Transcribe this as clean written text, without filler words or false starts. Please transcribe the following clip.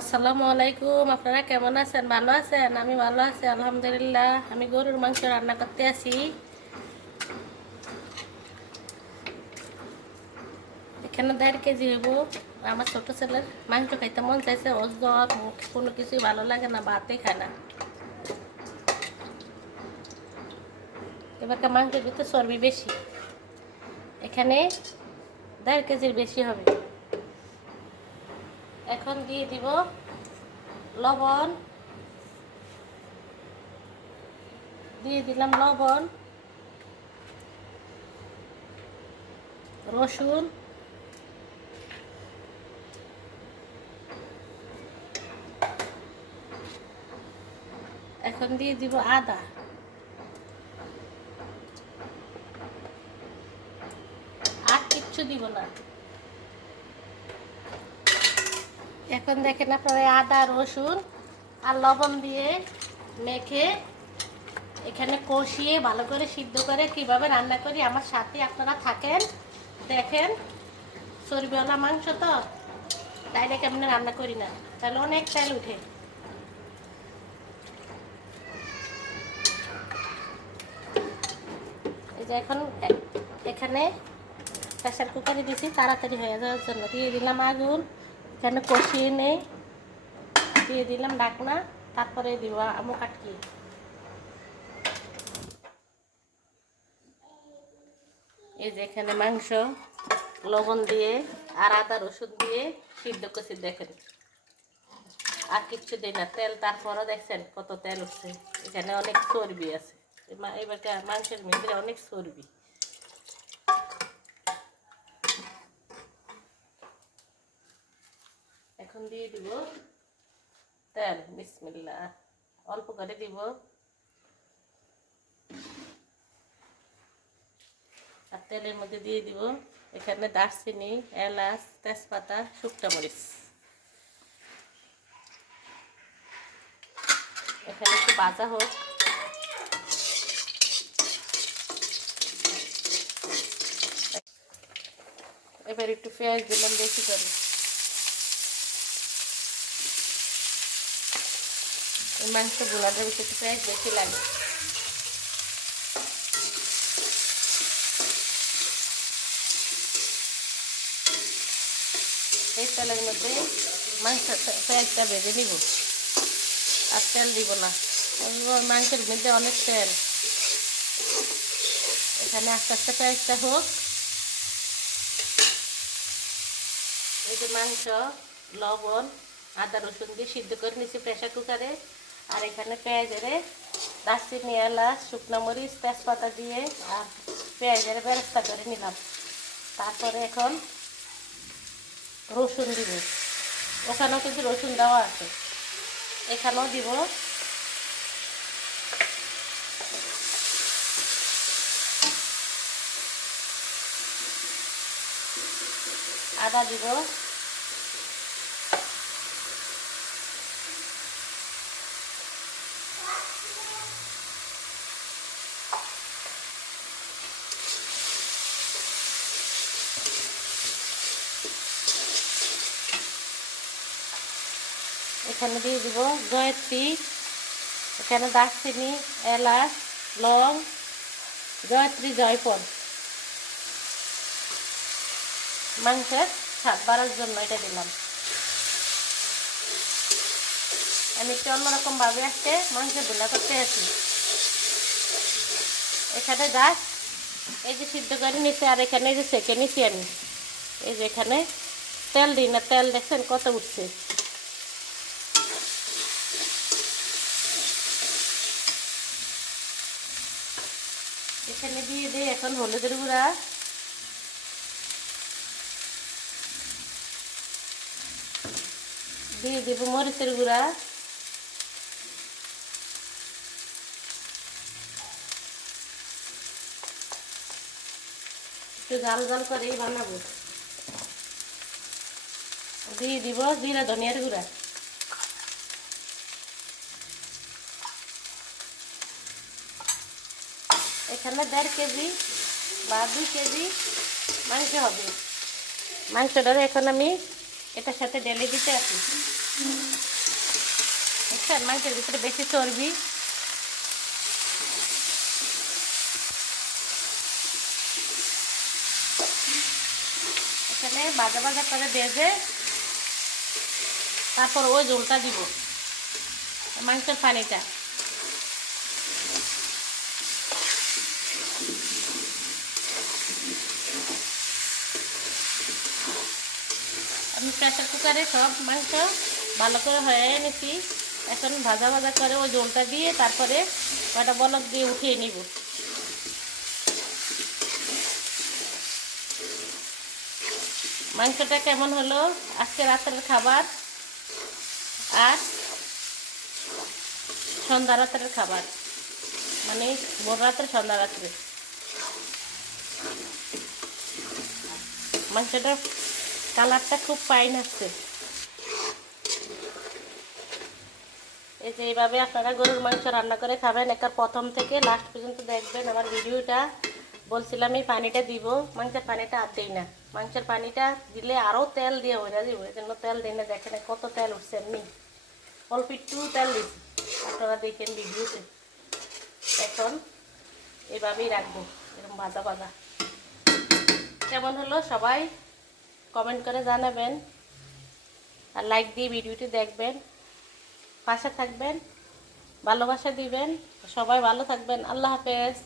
আসসালামু আলাইকুম। আপনারা কেমন আছেন? ভালো আছেন? আমি ভালো আছি আলহামদুলিল্লাহ। আমি গরুর মাংস রান্না করতে আছি। এখানে 1.5 কেজি হইব। আমার ছোট ছেলের মাংস খাইতে মন চাইছে, ওর জ্বর, কোনো কিছুই ভালো লাগে না, ভাতই খায় না। এবারকার মাংসের ভিতরে চর্বি বেশি, এখানে 1.5 কেজির বেশি হবে। এখন দিয়ে দিব লবণ, দিয়ে দিলাম লবণ, রসুন, এখন দিয়ে দিব আদা, আর কিচ্ছু দিব না। এখন দেখেন আপনারা আদা, রসুন আর লবণ দিয়ে মেখে এখানে কষিয়ে ভালো করে সিদ্ধ করে কিভাবে রান্না করি আমার সাথে আপনারা থাকেন, দেখেন। চর্বিওয়ালা মাংস তো, তাইলে কেমনে রান্না করি না, তাহলে অনেক তেল উঠে। এই যে এখন এখানে প্রেসার কুকারে দিয়েছি তাড়াতাড়ি হয়ে যাওয়ার জন্য, দিয়ে দিলাম আগুন, এখানে কষিয়ে নেই, দিয়ে দিলাম ঢাকনা, তারপরে দিব আমু কাটকি। এই যে এখানে মাংস লবণ দিয়ে আর আদা রসুন দিয়ে সিদ্ধ করছি, দেখেন আর কিচ্ছু দিই না, তেল তারপরও দেখছেন কত তেল উঠছে। এখানে অনেক চর্বি আছে, এবার মাংসের মধ্যে অনেক চর্বি। এখন দিয়ে দিব তেল, বিসমিল্লাহ, অল্প করে দিব। আর তেলের মধ্যে দিয়ে দিব এখানে দারচিনি, এলাচ, তেজপাতা, শুকনো মরিচ। এখানে একটু ভাজা হোক। এবার একটু পেঁয়াজ দিলাম বেশি করে। এই মাংস বোনাটার ভিতরে একটু পেঁয়াজ বেশি লাগে। এই তেলের মধ্যে মাংস পেঁয়াজটা ভেজে নিব, আর তেল দিব না, মাংসের মধ্যে অনেক তেল। এখানে আস্তে আস্তে পেঁয়াজটা হোক। এই যে মাংস, লবণ, আদা রসুন দিয়ে সিদ্ধ করে নিচ্ছি প্রেসার কুকারে, আর এখানে পেঁয়াজের দারচিনি, এলাচ, শুকনো মরিচ, তেজপাতা দিয়ে আর পেঁয়াজের বেরেস্তা করে নিলাম। তারপরে এখন রসুন দিব, ওখানেও কিন্তু রসুন দেওয়া আছে, এখানেও দিব। আদা দিব, এখানে দিয়ে দিব জয়ত্রী, এখানে দারচিনি, এলাচ, লং, জয়ত্রী, জয়ফল। মাংসের স্বাদ বাড়ার জন্য এটা দিলাম। আমি একটু অন্যরকম ভাবে আজকে মাংস ভুনা করতে আছি। এখানে গাছ এই যে সিদ্ধ করে নিছি, আর এখানে এই যে সেঁকে নিছি আমি। এই যে এখানে তেল দিই না, তেল দেখছেন কত উঠছে। এখানে দিয়ে দিই এখন হলুদের গুঁড়া, দিয়ে দিব মরিচের গুঁড়া, একটু ঝাল ঝাল করেই বানাবো। দিয়ে দিব জিরা ধনিয়ার গুঁড়া। এখানে 1.5 কেজি বা 2 কেজি মাংস হবে। মাংসটা এখন আমি এটার সাথে ঢেলে দিতে আসি। বুঝছেন, মাংসের ভিতরে বেশি চর্বি। এখানে ভাজা ভাজা করে ভেজে তারপর ওই ঝোলটা দিব, মাংসের পানিটা। আমি প্রেসার কুকারে সব মাংস ভালো করে হয়ে নিছি। এখন ভাজা ভাজা করে ওই ঝোলটা দিয়ে তারপরে কয়টা বলক দিয়ে উঠিয়ে নিব। মাংসটা কেমন হলো আজকে রাতের খাবার আর সন্ধ্যা রাতের খাবার, মানে ভোর রাত্রে সন্ধ্যা রাত্রে। মাংসটার কালারটা খুব ফাইন আসছে। এই যে এইভাবে আপনারা গরুর মাংস রান্না করে খাবেন, একার প্রথম থেকে লাস্ট পর্যন্ত দেখবেন আমার ভিডিওটা। বলছিলাম এই পানিটা দিব, মাংসের পানিটা আর দিই না। মাংসের পানিটা দিলে আরও তেল দিয়ে হয়ে দিব, এই জন্য তেল দিই না। দেখেন কত তেল উঠছে, এমনি অল্প একটু তেল দিচ্ছি, আপনারা দেখেন ভিডিওতে। এখন এভাবেই রাখবো, এরকম ভাজা ভাজা। কেমন হলো সবাই কমেন্ট করে জানাবেন, আর লাইক দিয়ে ভিডিওটি দেখবেন, পাশে থাকবেন, ভালোবাসা দিবেন। সবাই ভালো থাকবেন। আল্লাহ হাফেজ।